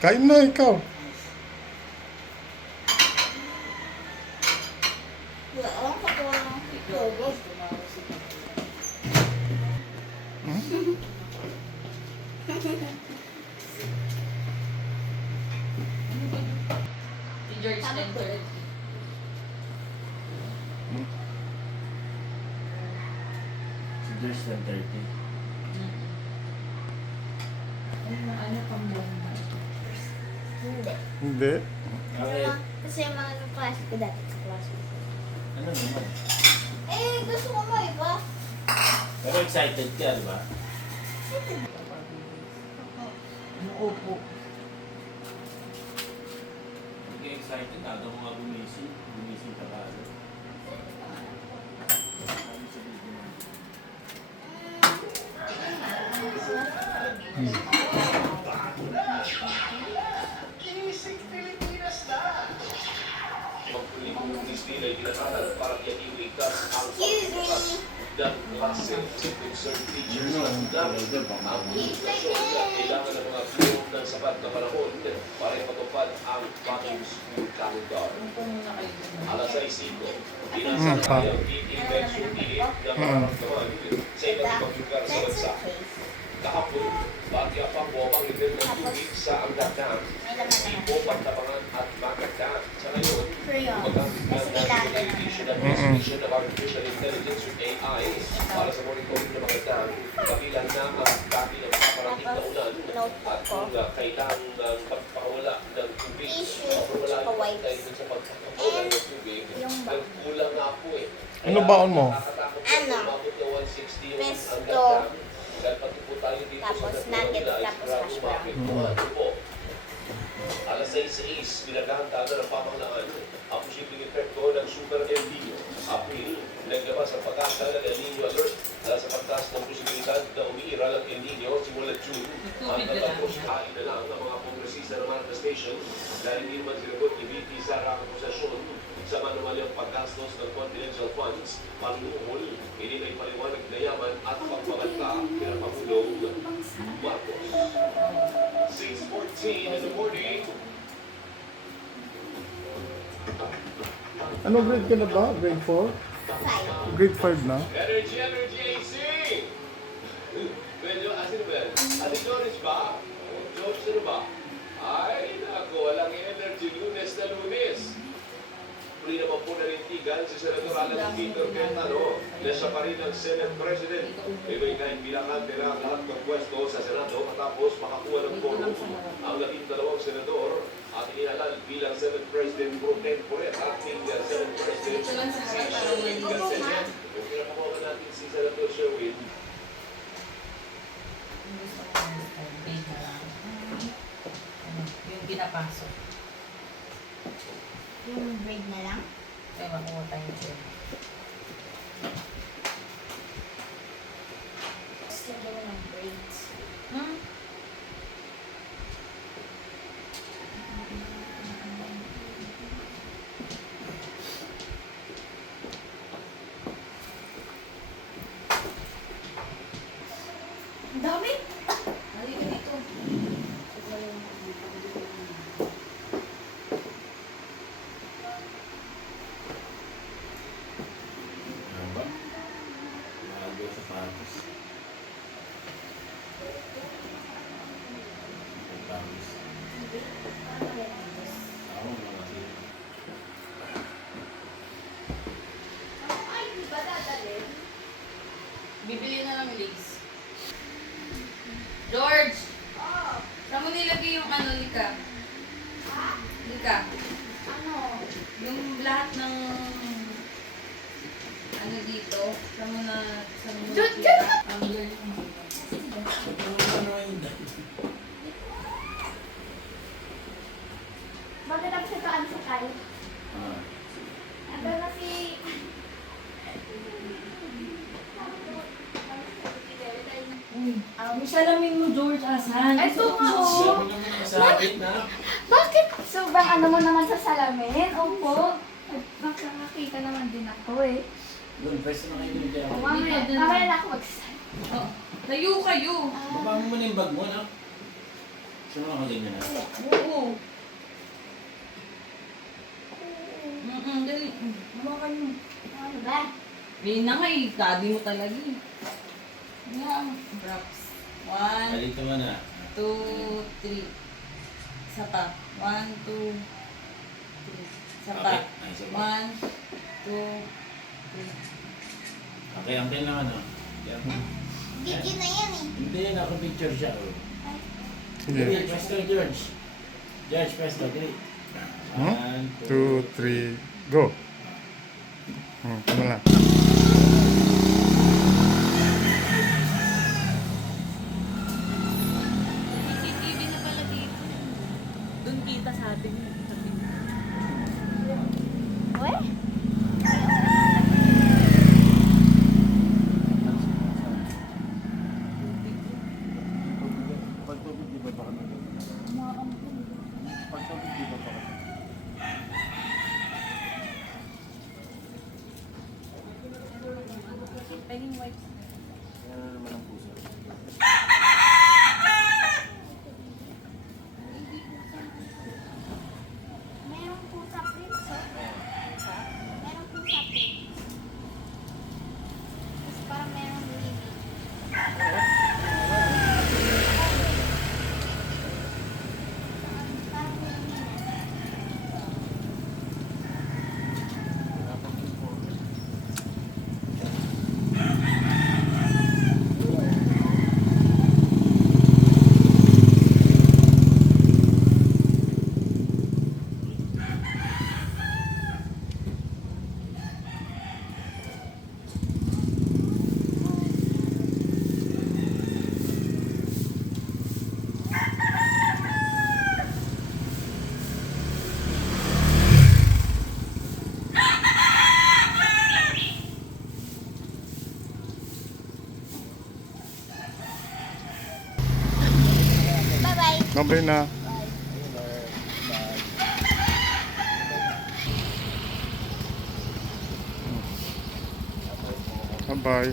Kain na ikaw. Wala ko po ng pictures. Si George Center. Si George 10:30. Ano pang buwan mo? Hindi. Hindi. Okay. Kasi yung mga kaklase ko dati sa klase ko. Ano naman? Eh, gusto ko mo iba. Pero excited ka, di ba? Ano upo? Hindi ka excited. Aga mo nga gumising. Gumising ka ba? Sabi sa video mo. Excuse me. Kailangan ng mga biyong ng sapat na panahon para ipatupad ang baking school calendar. Alas 6:05, pinasa ang infection unit na mararamdaman sa iba't ibang lugar sa That's bansa. okay. Kahapon, bagya pa po ang level ng tubig sa Angat Dam, May laman naman. Ipo, Pantabangan at Magat Dam. Sa ngayon, Crayon. gumagamit na Kasi ng kailangan National naman. Irrigation Administration of Artificial Intelligence or AI para sa monitoring ng mga dam, kabilang na ang dati ng paparating na ulan at kung kailangan ng pagpawala ng tubig. Tissue, Wala tsaka yung wipes. tayo dun sa pagpapawala ng tubig. yung ba- Nagkulang nga po eh. Ano baon mo? Nakakatakot po Ano? kung umabot na 160 yung Pesto. Angat Dam. Dahil pati po tayo dito Tapos sa nugget, Nagpapalala, tapos sigurado hash brown. umabot po. Ano po? Alas 6:06, pinaghahandaan na ng pamahalaan ang posibleng epekto ng Super El Nino. April, naglabas ang pag-asa ng El Nino Alert dahil sa pagtaas ng posibilidad na umiiral ang El Nino simula June. Ang natapos hain na lang ang mga kongresista ng manifestation dahil hindi naman sinagot ni VP Sara ang akusasyon sa manumalyang paggastos ng confidential funds, panluhol, hindi may paliwanag na yaman at pagpabanta ng Pangulong Marcos. 6:14 in the morning. Anong grade ka na ba? Grade 4? Five. Grade 5 na? Energy, energy, AC! Medyo, asin ba yan? Ate George ba? O, George ano ba? Ay, naku, walang energy lunes na lunes. Muli naman po narintigan si Senator Alan Peter Cayetano na siya pa rin ang Senate President. Ito'y bilangan nila ang lahat ng pwesto sa Senado matapos makakuha ng quorum ang 12 senador at inihalal bilang Senate President pro tempore at acting Senate President si Sherwin Gatchalian. Kung pinapakuha natin si Senator Sherwin, Yung pinapasok. Yung grade na lang. Ewan ko tayo siya. Gusto ko ng grades. Hmm? Ang dami. Halika dito. Ano ba? Bago sa patos. Patos. Ako mga sila. Ay, di ba dadalhin? Bibili na lang lace. George! Oh. Saan mo nilagay yung ano, Lika? Ha? Lika? Ano? Yung lahat ng ano dito, saan mo na George, tira? Ang George. Bakit ako sa taan sakay? Ah. Ando na si... May salamin mo, George, asan? Ito nga, oh. Siya mo naman masakit na. Bakit? Sobrang ano mo naman sa salamin? Opo. Makakakita naman din ako eh. Doon, pwesto na kayo ni Jaya. O, mamaya na ako magsasalita. Oh, layo kayo. Baba mo muna yung bag mo, no? Gusto mo nakaganyan na? Oo. Dali. Hawakan mo. Ano ba? Yun na nga eh. Daddy mo talaga eh. Yan. Props. 1, Balik naman na. 2, 3. Isa pa. 1, 2, 3. Isa pa. Okay. Ay, isa pa. 1, 2, 3. Okay, until naman oh. Yan. Video na yan eh. Hindi, naka-picture siya. Oh. Sige. Great, Pastor George. George, Pastor, great. 1, 2, 3, go. Tama lang. CCTV na pala dito. Doon kita sa atin. Uwe? Pagtubig, di ba baka Pagtubig, di ba baka Pwedeng white. Yan na naman ang puso. Meron po sa prints, oh. Meron po sa prints. Tapos parang meron limit. Parang may limit. Bye-bye. Nabay na. Bye-bye.